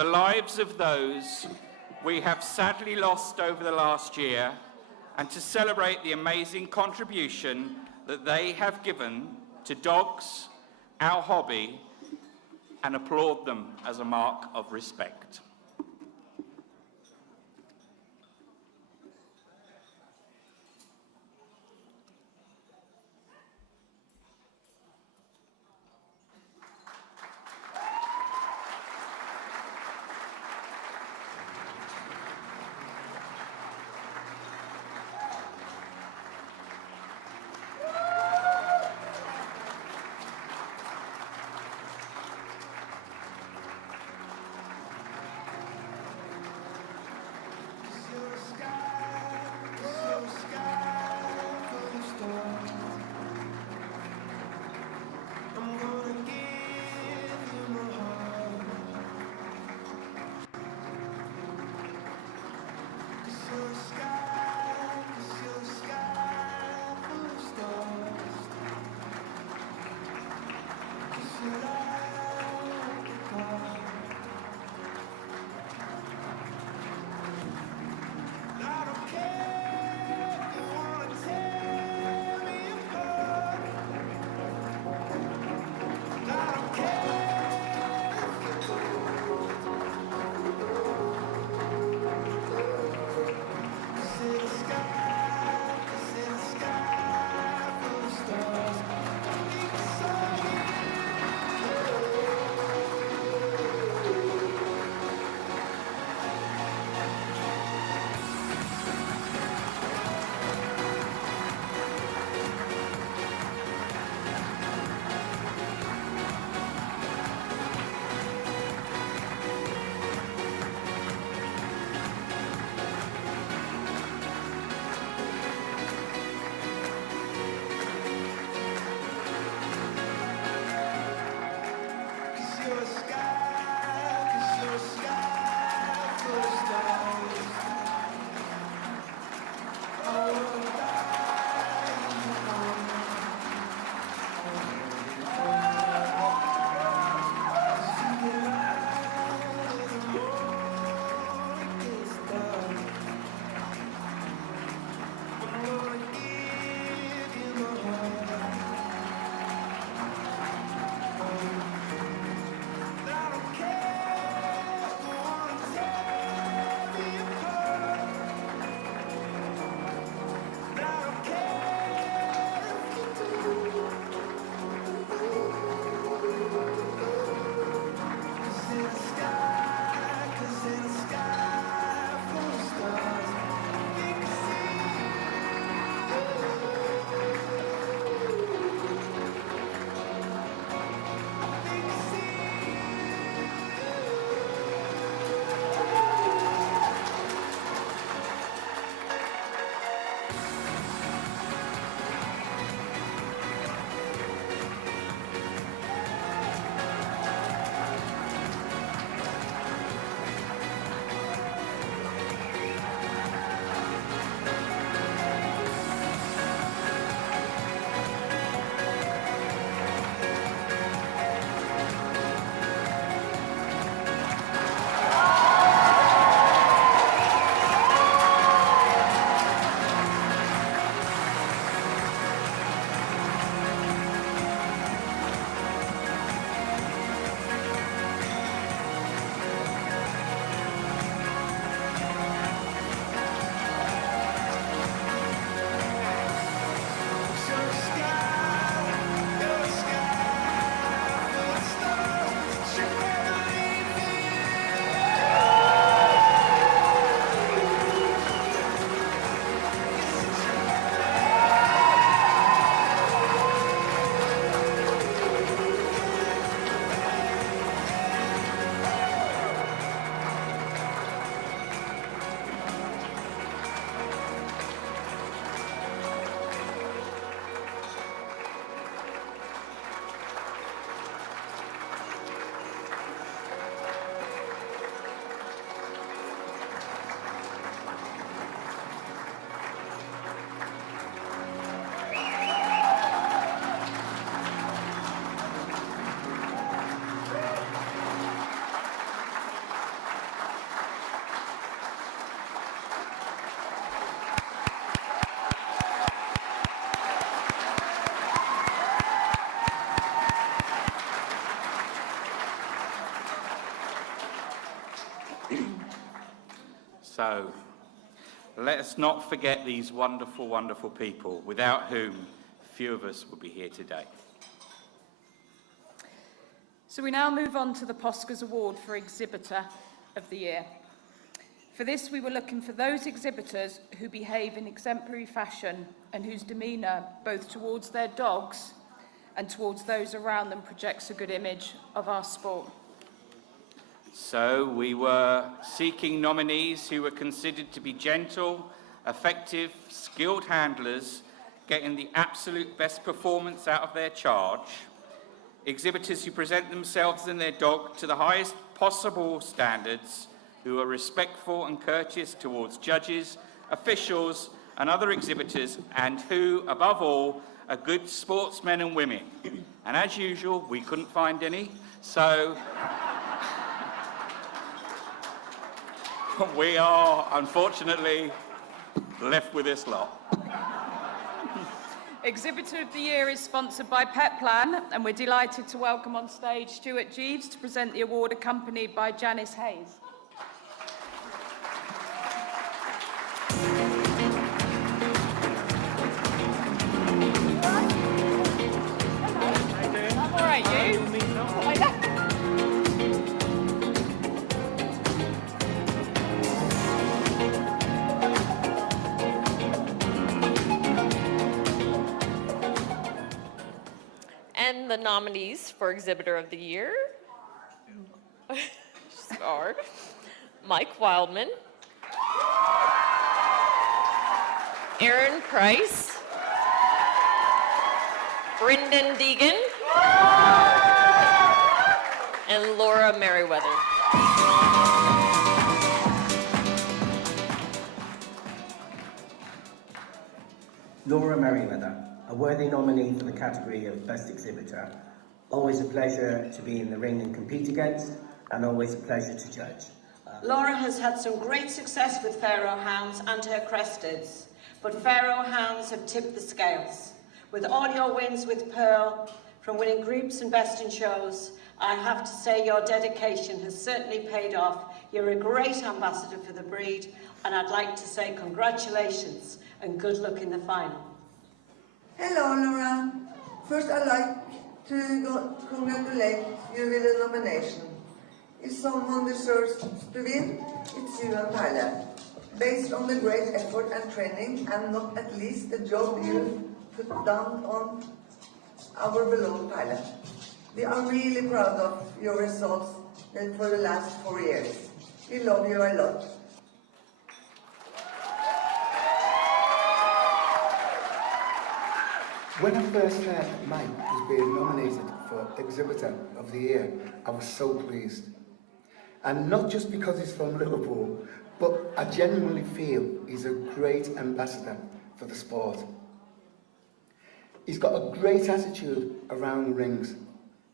the lives of those we have sadly lost over the last year, and to celebrate the amazing contribution that they have given to dogs, our hobby, and applaud them as a mark of respect. So, let us not forget these wonderful, wonderful people, without whom few of us would be here today. So we now move on to the Pawscars Award for Exhibitor of the Year. For this, we were looking for those exhibitors who behave in exemplary fashion and whose demeanour, both towards their dogs and towards those around them, projects a good image of our sport. So we were seeking nominees who were considered to be gentle, effective, skilled handlers, getting the absolute best performance out of their charge, exhibitors who present themselves and their dog to the highest possible standards, who are respectful and courteous towards judges, officials and other exhibitors, and who, above all, are good sportsmen and women. And as usual, we couldn't find any, so we are, unfortunately, left with this lot. Exhibitor of the Year is sponsored by Petplan, and we're delighted to welcome on stage Stuart Jeeves to present the award, accompanied by Janice Hayes. I'm all right, you? And the nominees for Exhibitor of the Year are Mike Wildman, Aaron Price, Brendan Deegan, and Laura Merriweather. Laura Merriweather, a worthy nominee for the category of Best Exhibitor. Always a pleasure to be in the ring and compete against, and always a pleasure to judge. Laura has had some great success with Pharaoh Hounds and her Cresteds, but Pharaoh Hounds have tipped the scales. With all your wins with Pearl, from winning groups and best in shows, I have to say your dedication has certainly paid off. You're a great ambassador for the breed, and I'd like to say congratulations and good luck in the final. Hello, Laura. First, I'd like to congratulate you with the nomination. If someone deserves to win, it's you and Tyler. Based on the great effort and training, and not at least the job you put down on our beloved Tyler. We are really proud of your results for the last 4 years. We love you a lot. When I first heard that Mike was being nominated for Exhibitor of the Year, I was so pleased. And not just because he's from Liverpool, but I genuinely feel he's a great ambassador for the sport. He's got a great attitude around the rings.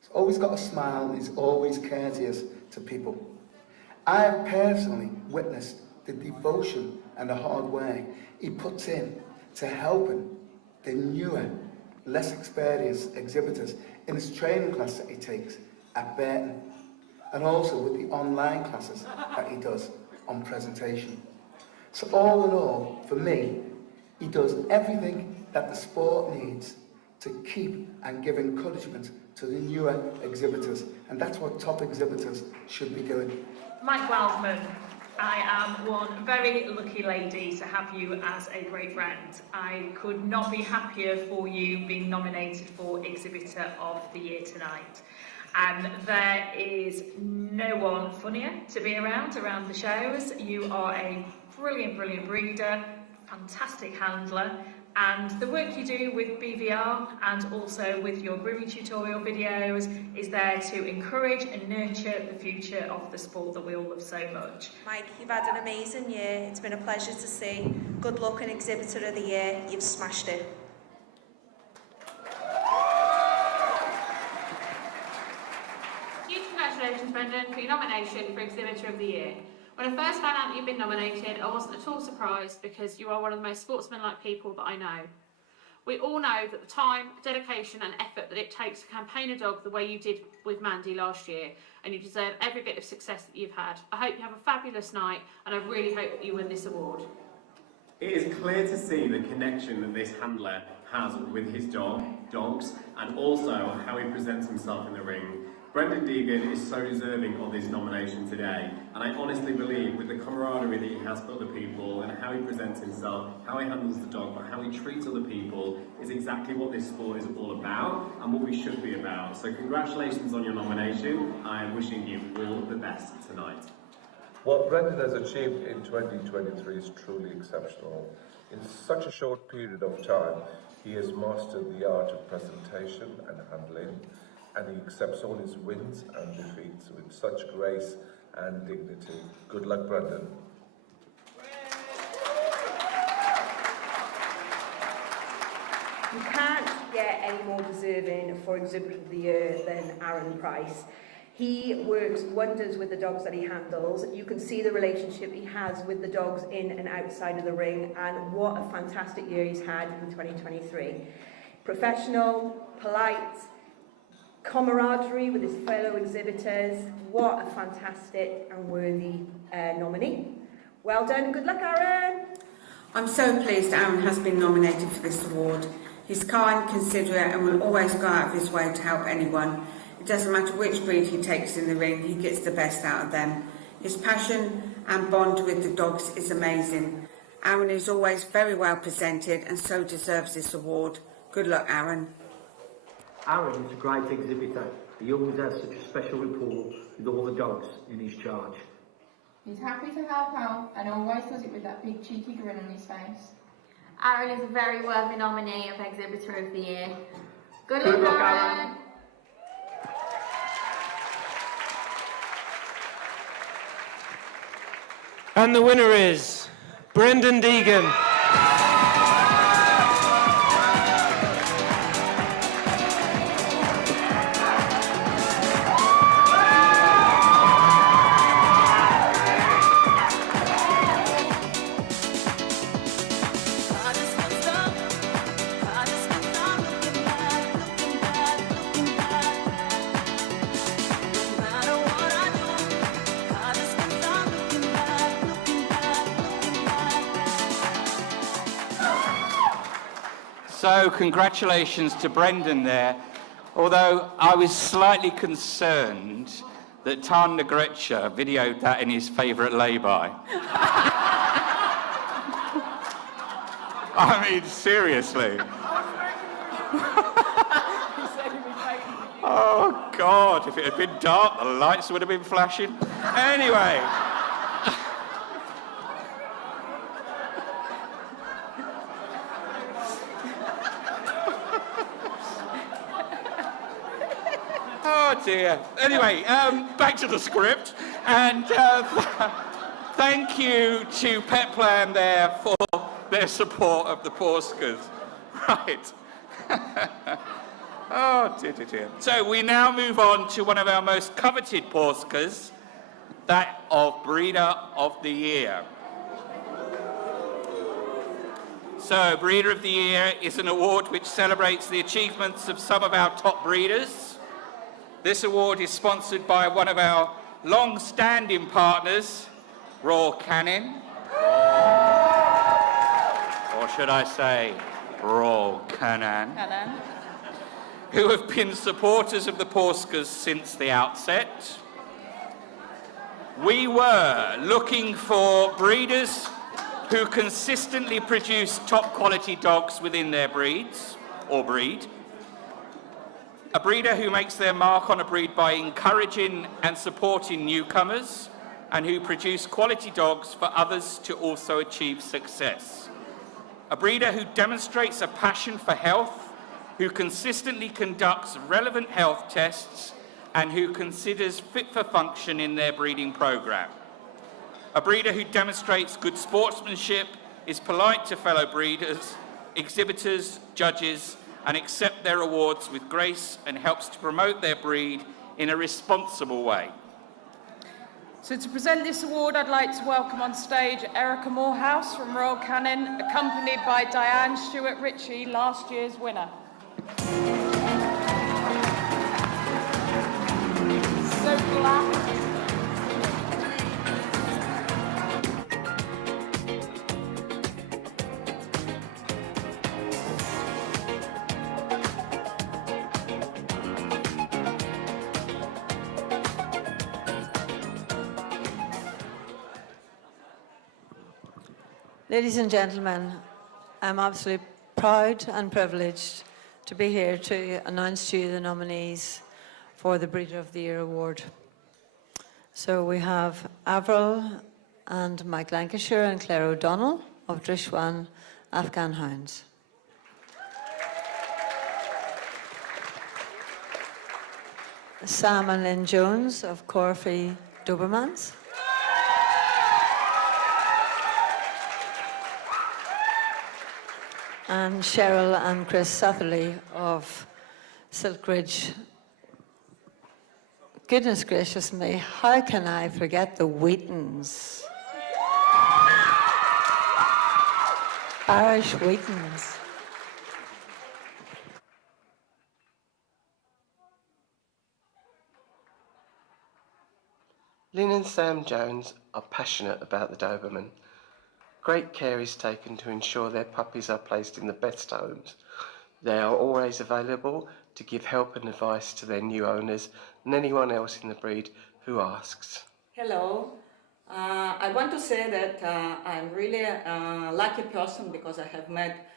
He's always got a smile, he's always courteous to people. I have personally witnessed the devotion and the hard work he puts in to helping the newer, less experienced exhibitors in his training class that he takes at Burton, and also with the online classes that he does on presentation. So all in all, for me, he does everything that the sport needs to keep and give encouragement to the newer exhibitors, and that's what top exhibitors should be doing. Mike Wildman, I am one very lucky lady to have you as a great friend. I could not be happier for you being nominated for Exhibitor of the Year tonight. And there is no one funnier to be around the shows. You are a brilliant, brilliant breeder, fantastic handler, and the work you do with BVR and also with your grooming tutorial videos is there to encourage and nurture the future of the sport that we all love so much. Mike, you've had an amazing year. It's been a pleasure to see. Good luck in Exhibitor of the Year. You've smashed it. Huge congratulations, Brendan, for your nomination for Exhibitor of the Year. When I first found out you'd been nominated, I wasn't at all surprised because you are one of the most sportsmanlike people that I know. We all know that the time, dedication and effort that it takes to campaign a dog the way you did with Mandy last year, and you deserve every bit of success that you've had. I hope you have a fabulous night, and I really hope that you win this award. It is clear to see the connection that this handler has with his dogs, and also how he presents himself in the ring. Brendan Deegan is so deserving of this nomination today, and I honestly believe with the camaraderie that he has for other people and how he presents himself, how he handles the dog, but how he treats other people is exactly what this sport is all about and what we should be about. So congratulations on your nomination. I am wishing you all the best tonight. What Brendan has achieved in 2023 is truly exceptional. In such a short period of time, he has mastered the art of presentation and handling, and he accepts all his wins and defeats with such grace and dignity. Good luck, Brendan. You can't get any more deserving for Exhibitor of the Year than Aaron Price. He works wonders with the dogs that he handles. You can see the relationship he has with the dogs in and outside of the ring, and what a fantastic year he's had in 2023. Professional, polite, camaraderie with his fellow exhibitors. What a fantastic and worthy nominee. Well done and good luck, Aaron. I'm so pleased Aaron has been nominated for this award. He's kind, considerate and will always go out of his way to help anyone. It doesn't matter which breed he takes in the ring, he gets the best out of them. His passion and bond with the dogs is amazing. Aaron is always very well presented and so deserves this award. Good luck, Aaron. Aaron is a great exhibitor. He always has such a special rapport with all the dogs in his charge. He's happy to help out and always does it with that big cheeky grin on his face. Aaron is a very worthy nominee of Exhibitor of the Year. Good luck, luck, Aaron. And the winner is Brendan Deegan. So congratulations to Brendan there, although I was slightly concerned that Tan Negrecha videoed that in his favourite lay-by. I mean, seriously. Oh, God, if it had been dark, the lights would have been flashing. Anyway. Oh dear. Anyway, back to the script, and thank you to Petplan there for their support of the Pawscars. Right. Oh dear, dear, dear. So we now move on to one of our most coveted Pawscars, that of Breeder of the Year. So, Breeder of the Year is an award which celebrates the achievements of some of our top breeders. This award is sponsored by one of our long-standing partners, Royal Canin. Or should I say, Royal Canin. Who have been supporters of the Pawscars since the outset. We were looking for breeders who consistently produce top-quality dogs within their breeds, or breed. A breeder who makes their mark on a breed by encouraging and supporting newcomers, and who produce quality dogs for others to also achieve success. A breeder who demonstrates a passion for health, who consistently conducts relevant health tests, and who considers fit for function in their breeding program. A breeder who demonstrates good sportsmanship, is polite to fellow breeders, exhibitors, judges, and accept their awards with grace and helps to promote their breed in a responsible way. So to present this award, I'd like to welcome on stage Erica Morehouse from Royal Canin, accompanied by Diane Stewart-Ritchie, last year's winner. So glad. Ladies and gentlemen, I'm absolutely proud and privileged to be here to announce to you the nominees for the Breeder of the Year award. So we have Avril and Mike Lancashire and Claire O'Donnell of Drishwan Afghan Hounds. Sam and Lynn Jones of Corfey Dobermans. And Cheryl and Chris Satherley of Silkridge. Goodness gracious me, how can I forget the Wheatons? Irish Wheatons. Lynn and Sam Jones are passionate about the Doberman. Great care is taken to ensure their puppies are placed in the best homes. They are always available to give help and advice to their new owners and anyone else in the breed who asks. Hello. I want to say that I'm really a lucky person because I have met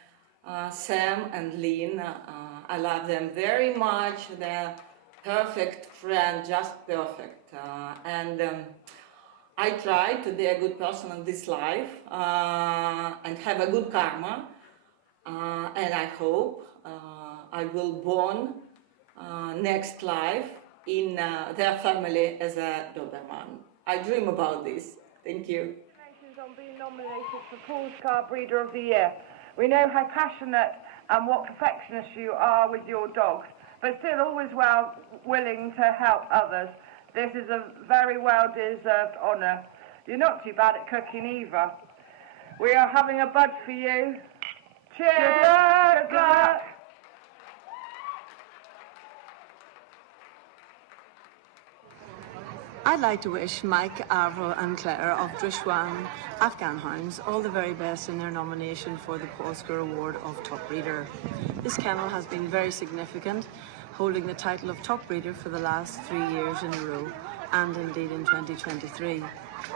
Sam and Lynn. I love them very much. They're perfect friend, just perfect. I try to be a good person in this life and have a good karma, and I hope I will born next life in their family as a Doberman. I dream about this. Thank you. Congratulations on being nominated for Pawscars Breeder of the Year. We know how passionate and what perfectionist you are with your dogs, but still always willing to help others. This is a very well-deserved honour. You're not too bad at cooking either. We are having a bud for you. Cheers! Good luck! Good luck! I'd like to wish Mike, Avril and Claire of Drishwan Afghan Hounds all the very best in their nomination for the Pawscars Award of Top Breeder. This kennel has been very significant, holding the title of Top Breeder for the last 3 years in a row, and indeed in 2023.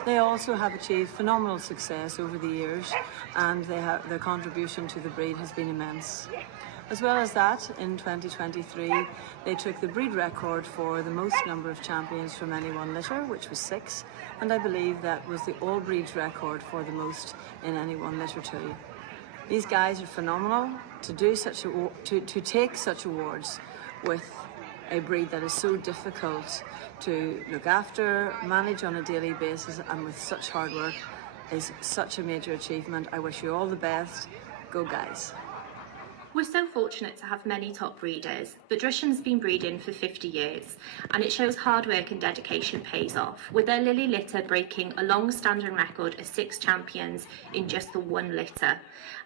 They also have achieved phenomenal success over the years, and their contribution to the breed has been immense. As well as that, in 2023, they took the breed record for the most number of champions from any one litter, which was 6, and I believe that was the all breeds record for the most in any one litter too. These guys are phenomenal to take such awards with a breed that is so difficult to look after, manage on a daily basis, and with such hard work is such a major achievement. I wish you all the best. Go guys. We're so fortunate to have many top breeders, but Drishwan's been breeding for 50 years, and it shows hard work and dedication pays off, with their Lily litter breaking a long-standing record of 6 champions in just the 1 litter.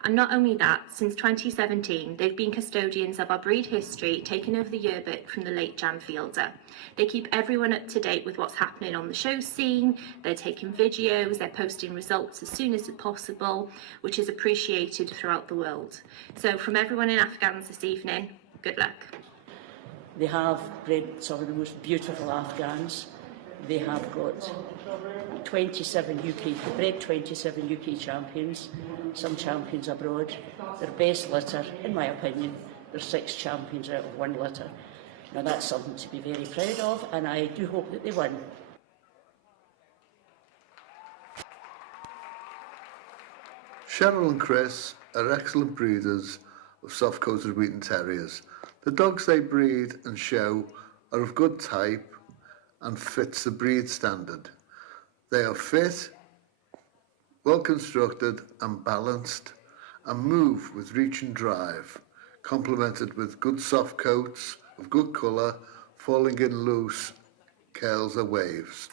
And not only that, since 2017, they've been custodians of our breed history, taking over the yearbook from the late Jan Fielder. They keep everyone up to date with what's happening on the show scene, they're taking videos, they're posting results as soon as possible, which is appreciated throughout the world. So from everyone in Afghans this evening, good luck. They have bred some of the most beautiful Afghans. They have got 27 UK, bred 27 UK champions, some champions abroad. Their best litter, in my opinion, there's 6 champions out of 1 litter. Now that's something to be very proud of, and I do hope that they win. Cheryl and Chris are excellent breeders of soft-coated Wheaton Terriers. The dogs they breed and show are of good type and fits the breed standard. They are fit, well constructed and balanced, and move with reach and drive, complemented with good soft coats of good colour, falling in loose curls or waves.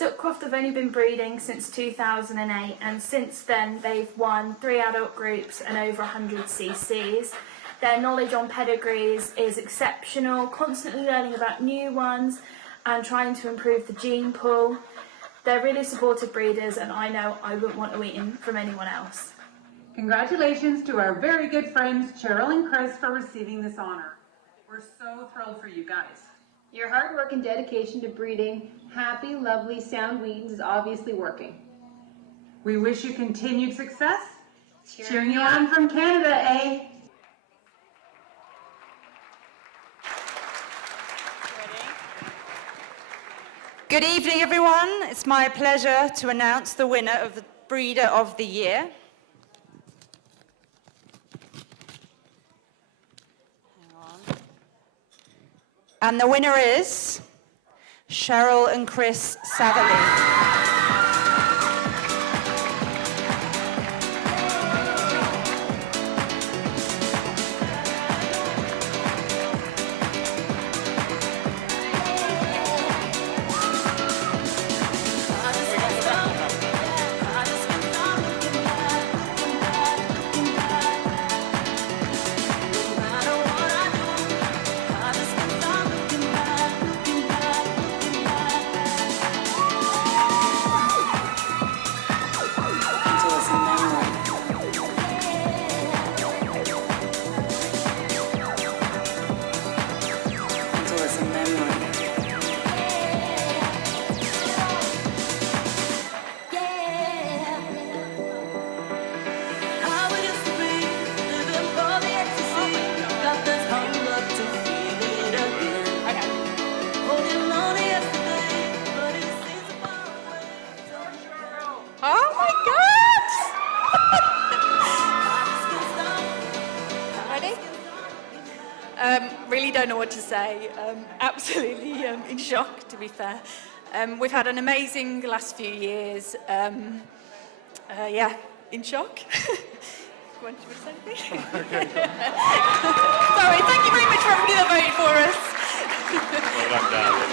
Silkcroft have only been breeding since 2008, and since then they've won 3 adult groups and over 100 CCs. Their knowledge on pedigrees is exceptional, constantly learning about new ones and trying to improve the gene pool. They're really supportive breeders, and I know I wouldn't want to eat them from anyone else. Congratulations to our very good friends Cheryl and Chris for receiving this honour. We're so thrilled for you guys. Your hard work and dedication to breeding happy, lovely, sound Wheatons is obviously working. We wish you continued success. Cheering you on from Canada, eh? Good evening, everyone. It's my pleasure to announce the winner of the Breeder of the Year. And the winner is Cheryl and Chris Satherley. Really don't know what to say. Absolutely in shock, to be fair. We've had an amazing last few years. Yeah, in shock. You want to say anything? Sorry, thank you very much for everybody that voted for us. Well done, darling.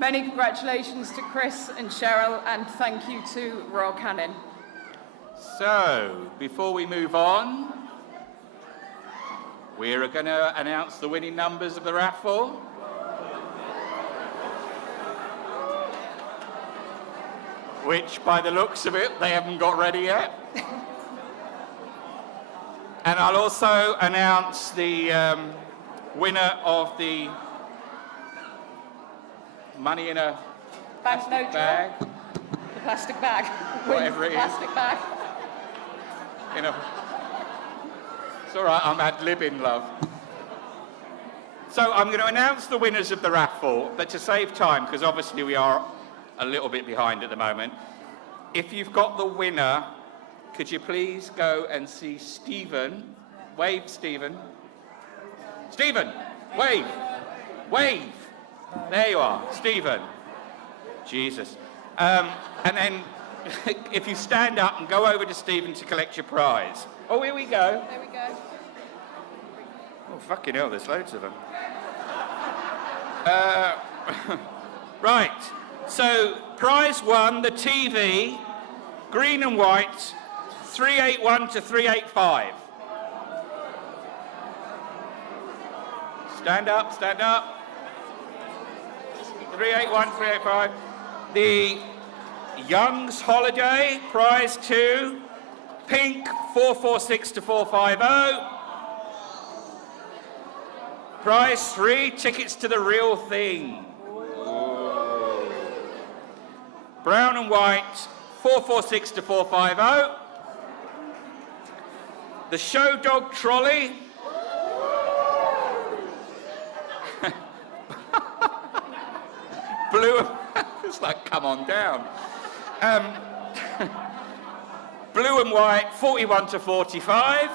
Many congratulations to Chris and Cheryl, and thank you to Royal Canin. So, before we move on, we're going to announce the winning numbers of the raffle. Which, by the looks of it, they haven't got ready yet. And I'll also announce the winner of the money in a plastic bag. The plastic bag. Whatever it is. Plastic bag. You know. It's all right, I'm ad-libbing, love. So I'm going to announce the winners of the raffle, but to save time, because obviously we are a little bit behind at the moment, if you've got the winner, could you please go and see Stephen? Wave, Stephen. Stephen, wave. Wave. There you are, Stephen. Jesus. And then if you stand up and go over to Stephen to collect your prize. Oh, here we go. There we go. Oh, fucking hell, there's loads of them. Right. So, prize one, the TV, green and white, 381 to 385. Stand up, stand up. 381, 385. The Young's Holiday, prize two, pink, 446 to 450. Prize three, tickets to the real thing. Ooh. Brown and white, 446 to 450. The Show Dog Trolley. Blue, it's like, come on down. Blue and white, 41 to 45.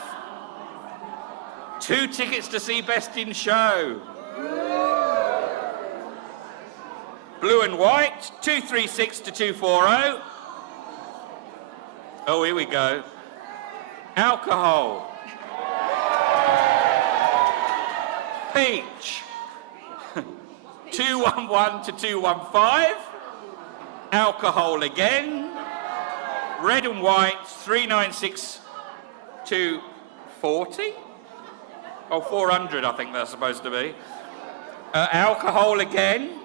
2 tickets to see Best in Show. Blue and white, 236 to 240. Oh, here we go. Alcohol. Peach. 211 to 215. Alcohol again. Red and white, 396 to 40. Oh, 400, I think that's supposed to be. Alcohol again.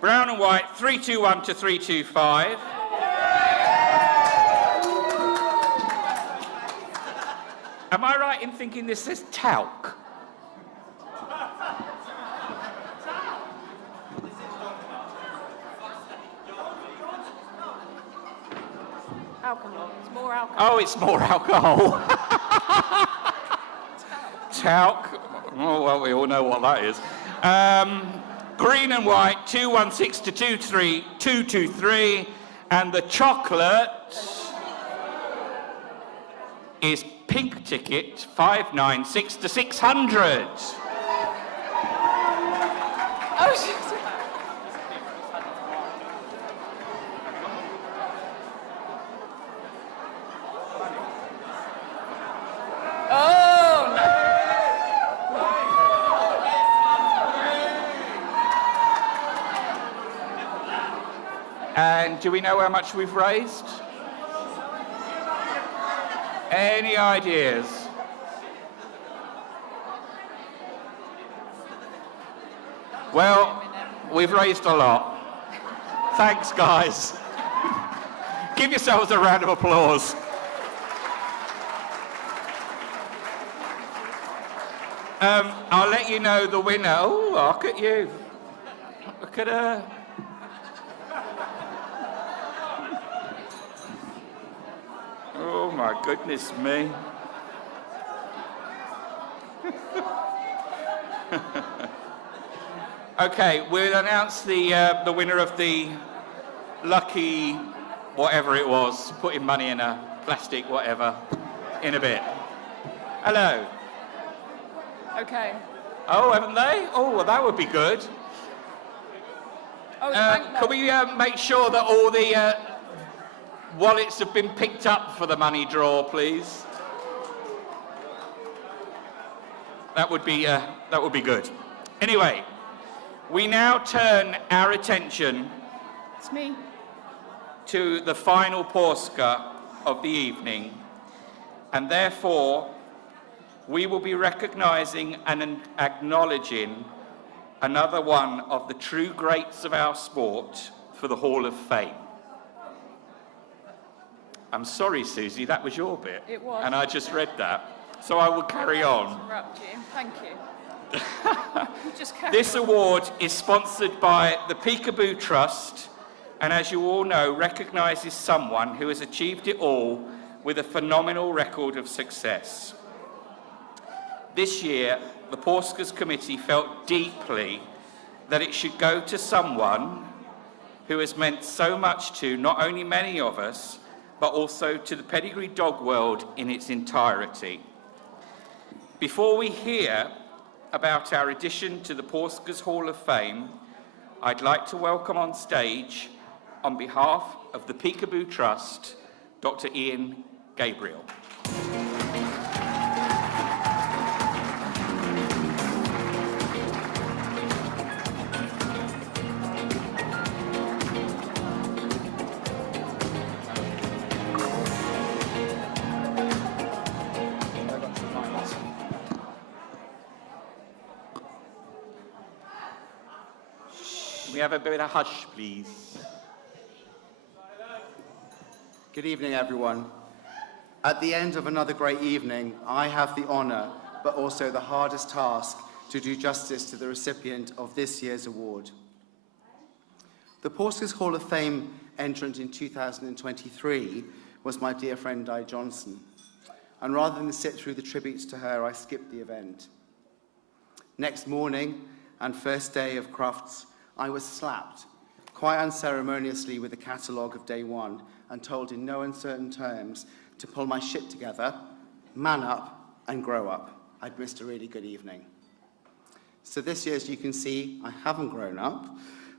Brown and white, 321 to 325. Am I right in thinking this says talc? Alcohol. It's more alcohol. Oh, it's more alcohol. Talc. Oh, well, we all know what that is. Green and white, 216 to 223. And the chocolate is pink ticket, 596 to 600. Oh, shit. Oh, no. And do we know how much we've raised? Any ideas? Well, we've raised a lot. Thanks, guys. Give yourselves a round of applause. I'll let you know the winner. Oh, look at you. Look at her. Oh, my goodness me. Okay, we'll announce the winner of the lucky whatever it was, putting money in a plastic whatever, in a bit. Hello. Okay. Oh, haven't they? Oh, well, that would be good. Oh, the banknote. Can we make sure that all the wallets have been picked up for the money draw, please? That would be good. Anyway, we now turn our attention It's me. to the final Pawscar of the evening, and therefore we will be recognising and acknowledging another one of the true greats of our sport for the Hall of Fame. I'm sorry, Susie, that was your bit. It was. And I just read that. So I will carry on. Interrupt you. Thank you. You just carry This on. award is sponsored by the Peekaboo Trust, and as you all know, recognises someone who has achieved it all with a phenomenal record of success. This year, the Pawscars Committee felt deeply that it should go to someone who has meant so much to not only many of us, but also to the pedigree dog world in its entirety. Before we hear about our addition to the Pawscars Hall of Fame, I'd like to welcome on stage, on behalf of the Peekaboo Trust, Dr. Ian Gabriel. Can we have a bit of hush, please? Good evening, everyone. At the end of another great evening, I have the honour, but also the hardest task, to do justice to the recipient of this year's award. The Pawscars Hall of Fame entrant in 2023 was my dear friend Di Johnson, and rather than sit through the tributes to her, I skipped the event. Next morning, and first day of crafts, I was slapped, quite unceremoniously, with a catalogue of day one and told in no uncertain terms to pull my shit together, man up, and grow up. I'd missed a really good evening. So this year, as you can see, I haven't grown up,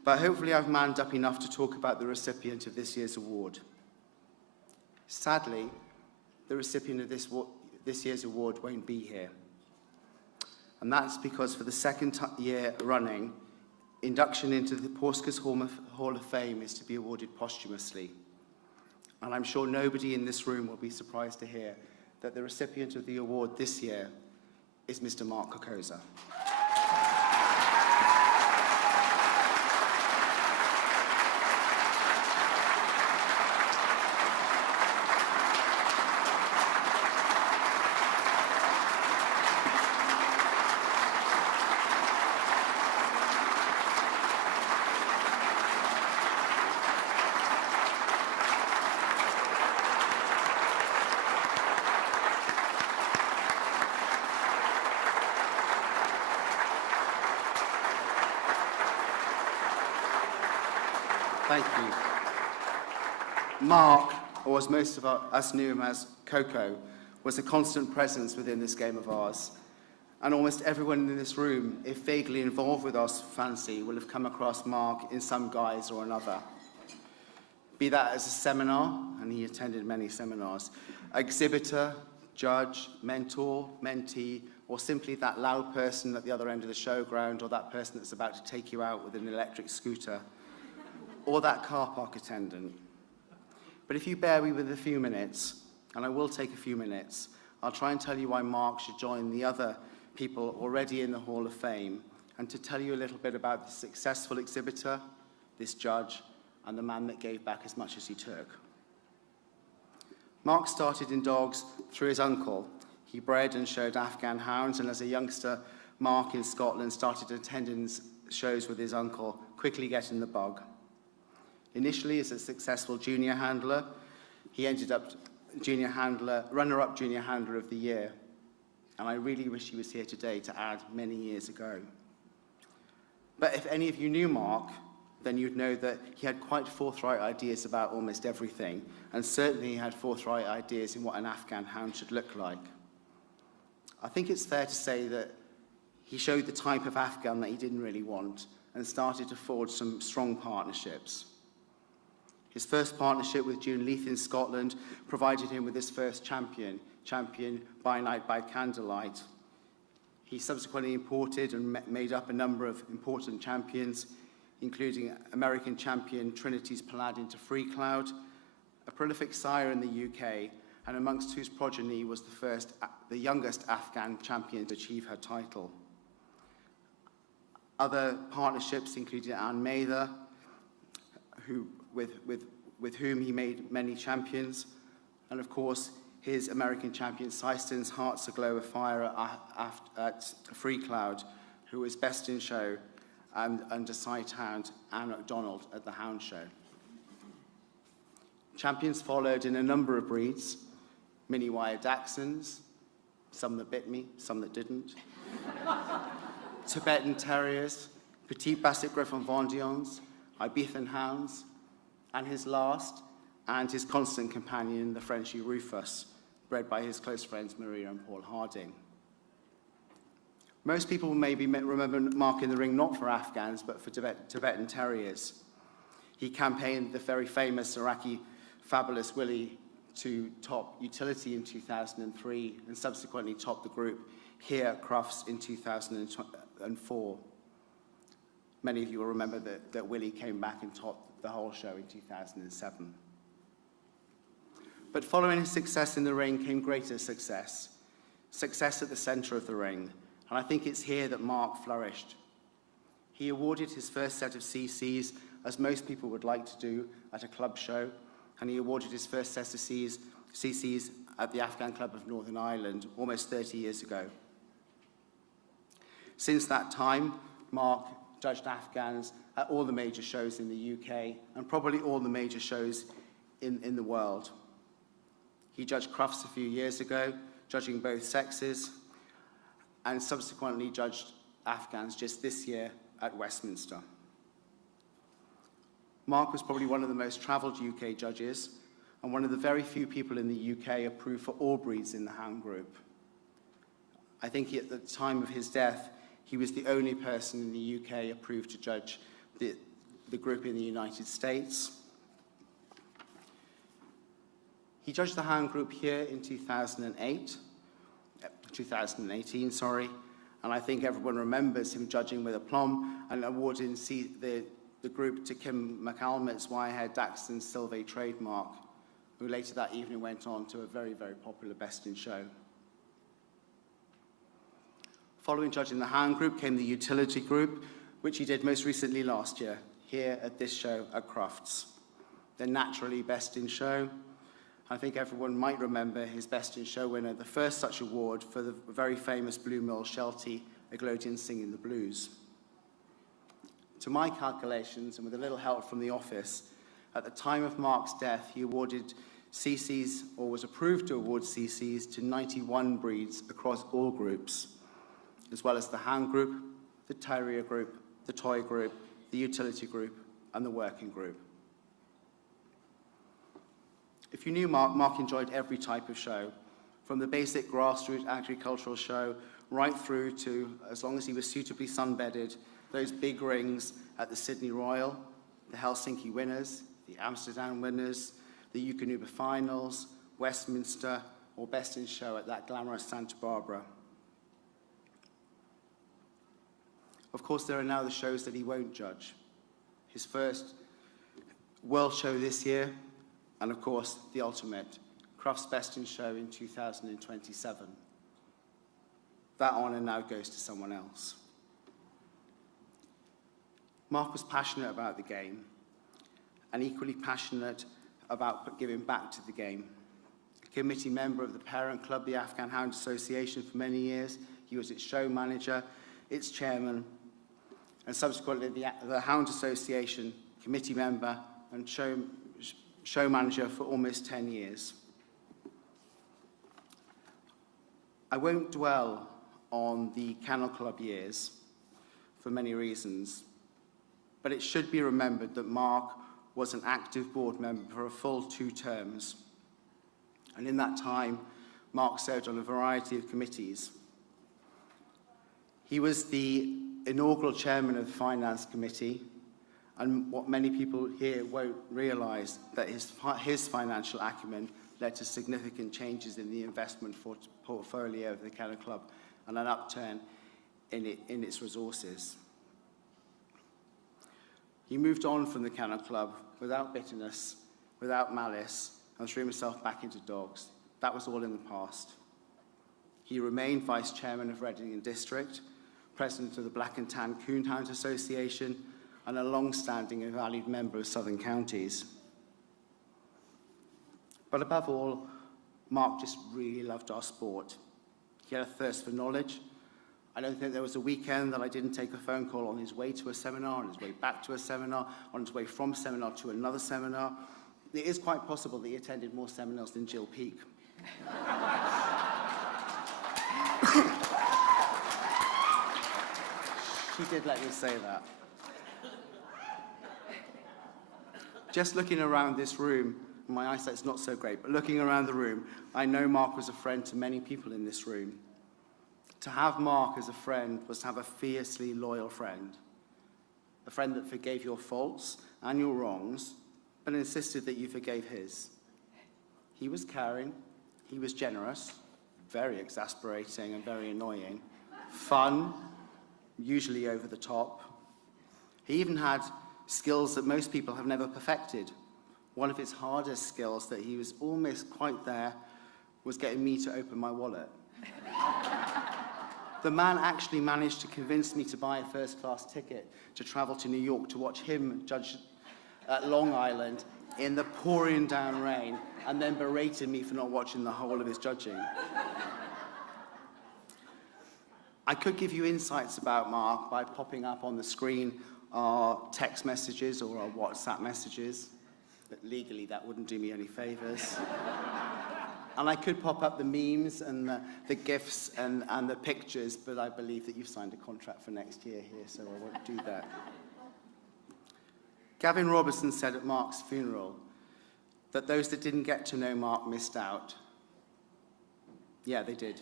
but hopefully I've manned up enough to talk about the recipient of this year's award. Sadly, the recipient of this year's award won't be here. And that's because for the second year running, induction into the Pawscars Hall of Fame is to be awarded posthumously. And I'm sure nobody in this room will be surprised to hear that the recipient of the award this year is Mr. Mark Kokoza. Thank you. Mark, or as most of us knew him as Coco, was a constant presence within this game of ours. And almost everyone in this room, if vaguely involved with Oz Fancy, will have come across Mark in some guise or another. Be that as a seminar, and he attended many seminars, exhibitor, judge, mentor, mentee, or simply that loud person at the other end of the showground, or that person that's about to take you out with an electric scooter, or that car park attendant. But if you bear me with a few minutes, and I will take a few minutes, I'll try and tell you why Mark should join the other people already in the Hall of Fame, and to tell you a little bit about the successful exhibitor, this judge, and the man that gave back as much as he took. Mark started in dogs through his uncle. He bred and showed Afghan hounds, and as a youngster, Mark in Scotland started attending shows with his uncle, quickly getting the bug. Initially as a successful junior handler, he ended up runner-up junior handler of the year. And I really wish he was here today to add many years ago. But if any of you knew Mark, then you'd know that he had quite forthright ideas about almost everything, and certainly he had forthright ideas in what an Afghan hound should look like. I think it's fair to say that he showed the type of Afghan that he didn't really want, and started to forge some strong partnerships. His first partnership with June Leith in Scotland provided him with his first champion by night by candlelight. He subsequently imported and made up a number of important champions, including American champion Trinity's Paladin to Free Cloud, a prolific sire in the UK, and amongst whose progeny was the youngest Afghan champion to achieve her title. Other partnerships included Anne Mather, with whom he made many champions, and of course his American champion Syston's Hearts Aglow with Fire at Free Cloud, who was best in show, and under sight hound Anne MacDonald at the Hound Show. Champions followed in a number of breeds: mini wire Dachshunds, some that bit me, some that didn't, Tibetan Terriers, Petit Basset Griffon Vendians, Ibethan Hounds, and his last and his constant companion, the Frenchie Rufus, bred by his close friends Maria and Paul Harding. Most people maybe remember Mark in the ring not for Afghans, but for Tibetan Terriers. He campaigned the very famous Iraqi Fabulous Willie to top utility in 2003, and subsequently topped the group here at Crufts in 2004. Many of you will remember that Willie came back and topped the whole show in 2007. But following his success in the ring came greater success at the centre of the ring, and I think it's here that Mark flourished. He awarded his first set of CCs, as most people would like to do at a club show, and he awarded his first set of CCs at the Afghan Club of Northern Ireland almost 30 years ago. Since that time, Mark judged Afghans at all the major shows in the UK, and probably all the major shows in the world. He judged Crufts a few years ago, judging both sexes, and subsequently judged Afghans just this year at Westminster. Mark was probably one of the most travelled UK judges, and one of the very few people in the UK approved for all breeds in the hound group. I think at the time of his death, He was the only person in the UK approved to judge the group in the United States. He judged the hound group here in 2018, sorry, and I think everyone remembers him judging with aplomb and awarding the group to Kim McAlmott's Wirehaired Dachshund Silve trademark, who later that evening went on to a very, very popular Best in Show. Following judging the hound group came the utility group, which he did most recently last year, here at this show at Crufts. Then naturally Best in Show. I think everyone might remember his Best in Show winner, the first such award for the very famous Blue Mill Sheltie, Eglodian Singing the Blues. To my calculations, and with a little help from the office, at the time of Mark's death, he awarded CCs, or was approved to award CCs, to 91 breeds across all groups, as well as the hound group, the terrier group, the toy group, the utility group, and the working group. If you knew Mark, Mark enjoyed every type of show, from the basic grassroots agricultural show right through to, as long as he was suitably sunbedded, those big rings at the Sydney Royal, the Helsinki Winners, the Amsterdam Winners, the Eukanuba Finals, Westminster, or Best in Show at that glamorous Santa Barbara. Of course, there are now the shows that he won't judge. His first World Show this year, and of course, the ultimate, Crufts Best in Show in 2027. That honour now goes to someone else. Mark was passionate about the game, and equally passionate about giving back to the game. A committee member of the parent club, the Afghan Hound Association, for many years, he was its show manager, its chairman, and subsequently the Hound Association committee member and show manager for almost 10 years. I won't dwell on the Kennel Club years for many reasons, but it should be remembered that Mark was an active board member for a full 2 terms. And in that time, Mark served on a variety of committees. He was the inaugural chairman of the Finance Committee, and what many people here won't realise, that his financial acumen led to significant changes in the investment portfolio of the Kennel Club and an upturn in its resources. He moved on from the Kennel Club without bitterness, without malice, and threw himself back into dogs. That was all in the past. He remained vice chairman of Reading District, president of the Black and Tan Coonhound Association, and a long-standing and valued member of Southern Counties. But above all, Mark just really loved our sport. He had a thirst for knowledge. I don't think there was a weekend that I didn't take a phone call on his way to a seminar, on his way back to a seminar, on his way from seminar to another seminar. It is quite possible that he attended more seminars than Jill Peake. She did let me say that. Just looking around this room, my eyesight's not so great, but looking around the room, I know Mark was a friend to many people in this room. To have Mark as a friend was to have a fiercely loyal friend. A friend that forgave your faults and your wrongs, but insisted that you forgave his. He was caring, he was generous, very exasperating and very annoying, fun, usually over the top. He even had skills that most people have never perfected. One of his hardest skills that he was almost quite there was getting me to open my wallet. The man actually managed to convince me to buy a first-class ticket to travel to New York to watch him judge at Long Island in the pouring down rain, and then berated me for not watching the whole of his judging. I could give you insights about Mark by popping up on the screen our text messages or our WhatsApp messages, but legally that wouldn't do me any favors. And I could pop up the memes and the GIFs and the pictures, but I believe that you've signed a contract for next year here, so I won't do that. Gavin Robertson said at Mark's funeral that those that didn't get to know Mark missed out. Yeah, they did.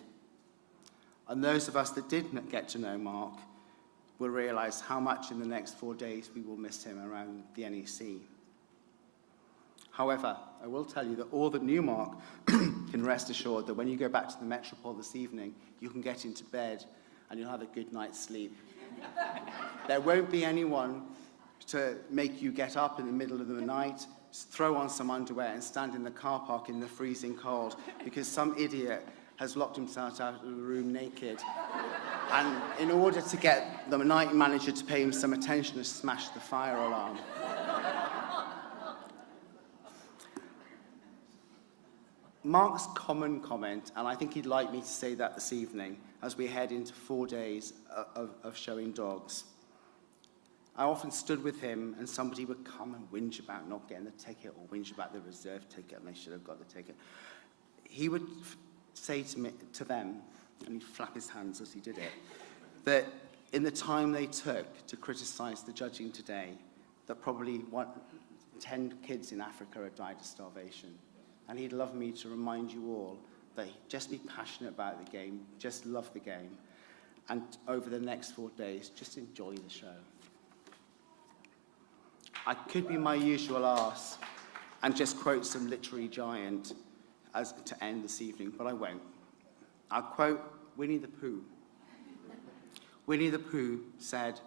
And those of us that did get to know Mark will realise how much in the next 4 days we will miss him around the NEC. However, I will tell you that all that Newmark can rest assured that when you go back to the Metropole this evening, you can get into bed and you'll have a good night's sleep. There won't be anyone to make you get up in the middle of the night, throw on some underwear and stand in the car park in the freezing cold because some idiot has locked himself out of the room naked. And in order to get the night manager to pay him some attention, has smashed the fire alarm. Mark's common comment, and I think he'd like me to say that this evening, as we head into 4 days of showing dogs. I often stood with him and somebody would come and whinge about not getting the ticket or whinge about the reserve ticket and they should have got the ticket. He would say to them, and he'd flap his hands as he did it, that in the time they took to criticise the judging today, that probably 10 kids in Africa had died of starvation. And he'd love me to remind you all that just be passionate about the game, just love the game, and over the next 4 days, just enjoy the show. I could be my usual arse and just quote some literary giant to end this evening, but I won't. I'll quote Winnie the Pooh. Winnie the Pooh said,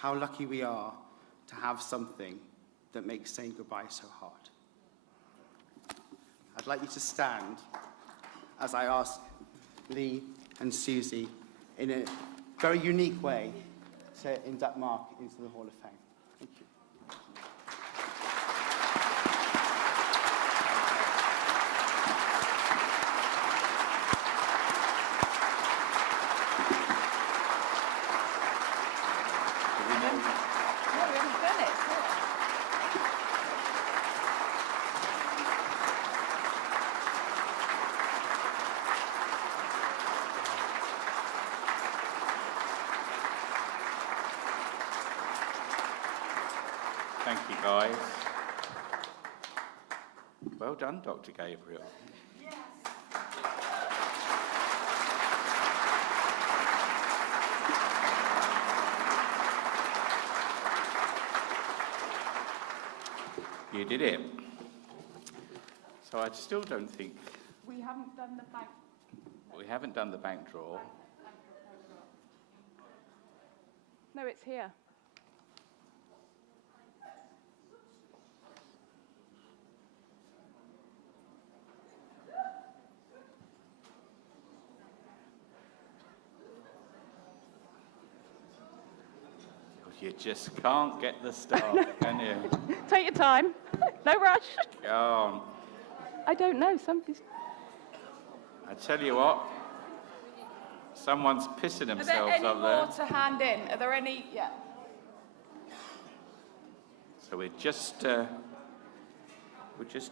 "How lucky we are to have something that makes saying goodbye so hard." I'd like you to stand as I ask Lee and Susie in a very unique way to induct Mark into the Hall of Fame. Thank you. Thank you, guys. Well done, Dr. Gabriel. Yes. You did it. So I still don't think... We haven't done the bank. We haven't done the bank draw. No, it's here. You just can't get the start, can you? Take your time. No rush. Can't. I don't know. Somebody's... I tell you what, someone's pissing themselves Are there any up more there. to hand in? Are there any? Yeah. So we'll just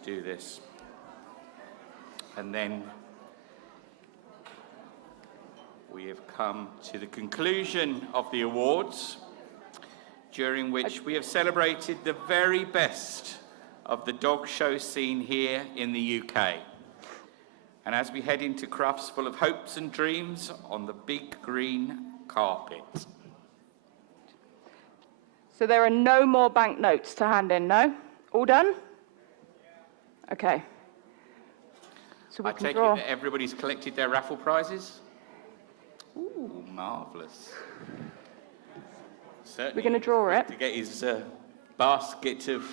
do this, and then we have come to the conclusion of the awards, during which we have celebrated the very best of the dog show scene here in the UK. And as we head into crafts full of hopes and dreams on the big green carpet. So there are no more banknotes to hand in, no? All done? Okay. So we I can take draw. it that everybody's collected their raffle prizes? Ooh, marvellous. Certainly. We're going to draw it. To get his basket of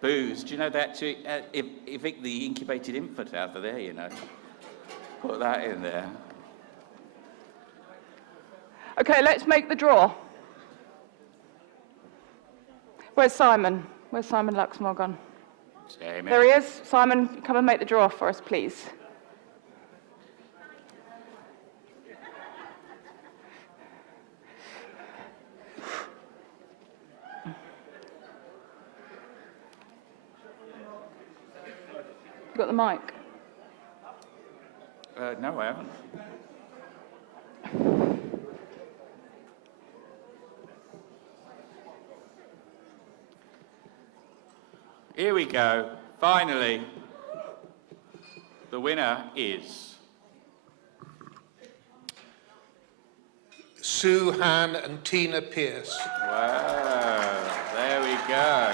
booze. Do you know that to evict the incubated infant out of there, you know? Put that in there. Okay, let's make the draw. Where's Simon? Where's Simon Luxmore gone? Jamie. There he is. Simon, come and make the draw for us, please. You got the mic? No, I haven't. Here we go. Finally, the winner is Sue Han and Tina Pierce. Wow, there we go.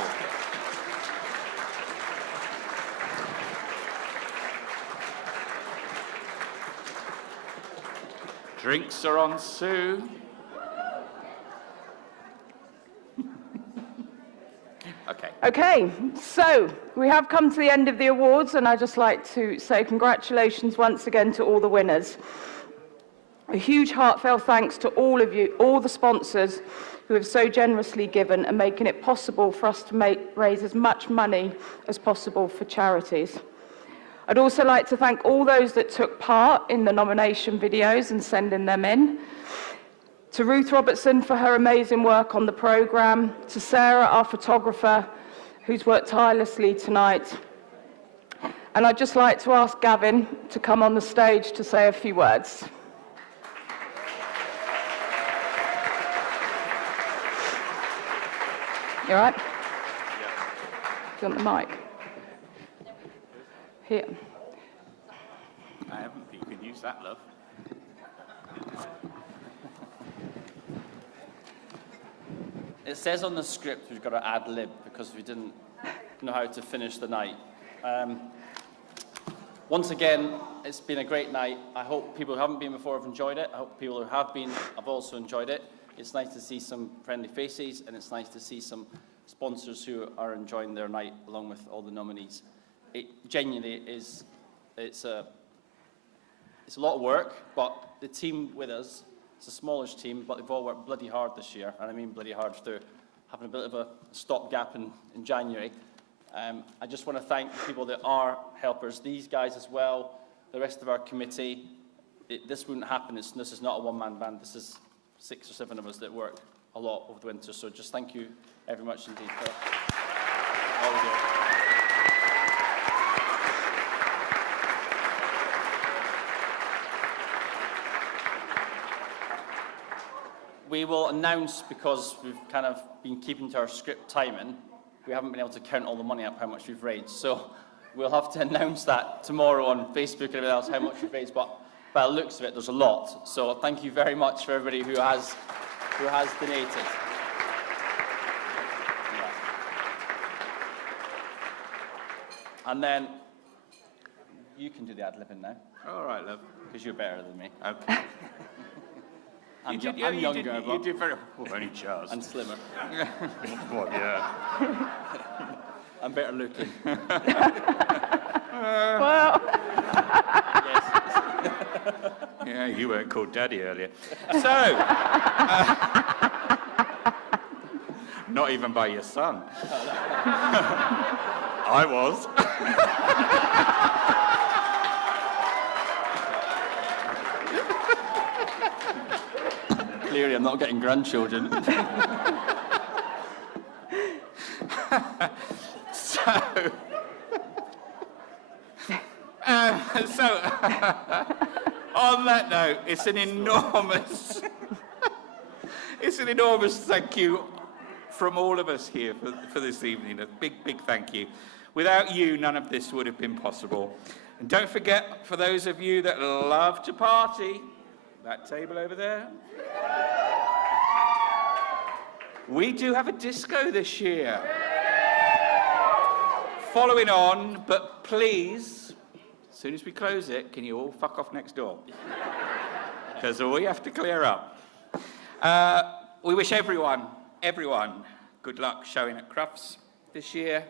Drinks are on Sue. Okay. Okay, so we have come to the end of the awards, and I'd just like to say congratulations once again to all the winners. A huge heartfelt thanks to all of you, all the sponsors who have so generously given and making it possible for us to raise as much money as possible for charities. I'd also like to thank all those that took part in the nomination videos and sending them in. To Ruth Robertson for her amazing work on the programme, to Sarah, our photographer, who's worked tirelessly tonight. And I'd just like to ask Gavin to come on the stage to say a few words. You all right? Do you want the mic? Here. I haven't, but you can use that, love. It says on the script we've got to ad-lib because we didn't know how to finish the night. Once again, it's been a great night. I hope people who haven't been before have enjoyed it. I hope people who have been have also enjoyed it. It's nice to see some friendly faces, and it's nice to see some sponsors who are enjoying their night along with all the nominees. It genuinely is, it's a lot of work, but the team with us, it's a smallish team, but they've all worked bloody hard this year, and I mean bloody hard through having a bit of a stopgap in January. I just want to thank the people that are helpers, these guys as well, the rest of our committee. This wouldn't happen, this is not a one-man band, this is 6 or 7 of us that work a lot over the winter, so just thank you very much indeed for all we do. We will announce, because we've kind of been keeping to our script timing, we haven't been able to count all the money up, how much we've raised. So we'll have to announce that tomorrow on Facebook and everything else, how much we've raised. But by the looks of it, there's a lot. So thank you very much for everybody who has donated. Yeah. And then you can do the ad-libbing now. All right, love. Because you're better than me. Okay. I'm you younger, you did very well, only just. And slimmer. What, yeah. I'm better looking. Well. Yeah, you weren't called Daddy earlier. So, not even by your son. I was. Clearly, I'm not getting grandchildren. On that note, it's an enormous thank you from all of us here for this evening. A big, big thank you. Without you, none of this would have been possible. And don't forget, for those of you that love to party, that table over there, we do have a disco this year. Following on, but please, as soon as we close it, can you all fuck off next door? Because we have to clear up. We wish everyone good luck showing at Crufts this year.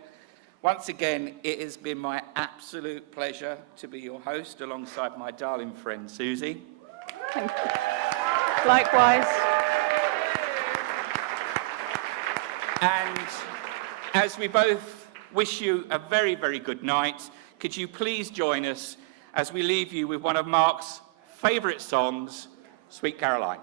Once again, it has been my absolute pleasure to be your host alongside my darling friend Susie. Thank you. Likewise. And as we both wish you a very, very good night, could you please join us as we leave you with one of Mark's favourite songs, Sweet Caroline.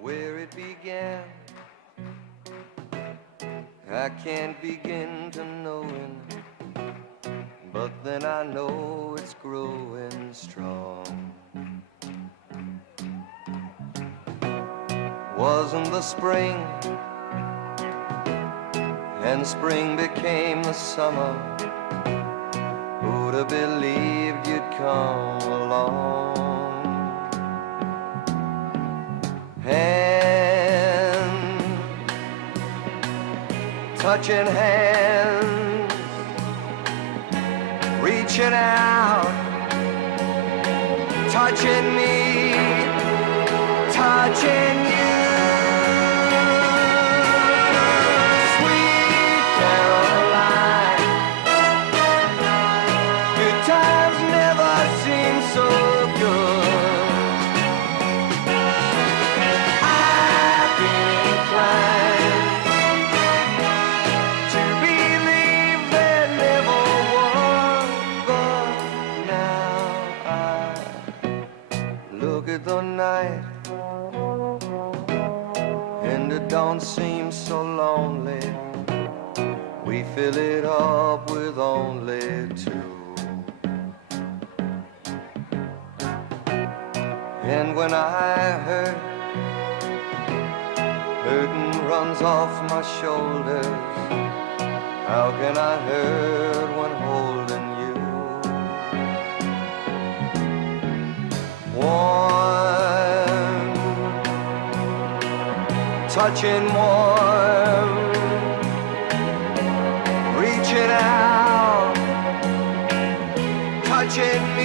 Where it began, I can't begin to knowing, but then I know it's growing strong. wasn't the spring, and spring became the summer. Who'd have believed you'd come along? Hand, touching hands, reaching out, touching me, touching you. Sweet Caroline, good times never seem so good. I've been inclined to believe there never was, but now I look at the night and it don't seem so lonely. We fill it up with only two. And when I hurt, hurting runs off my shoulders. How can I hurt when holding you? Warm, touching warm, reaching out, touching me.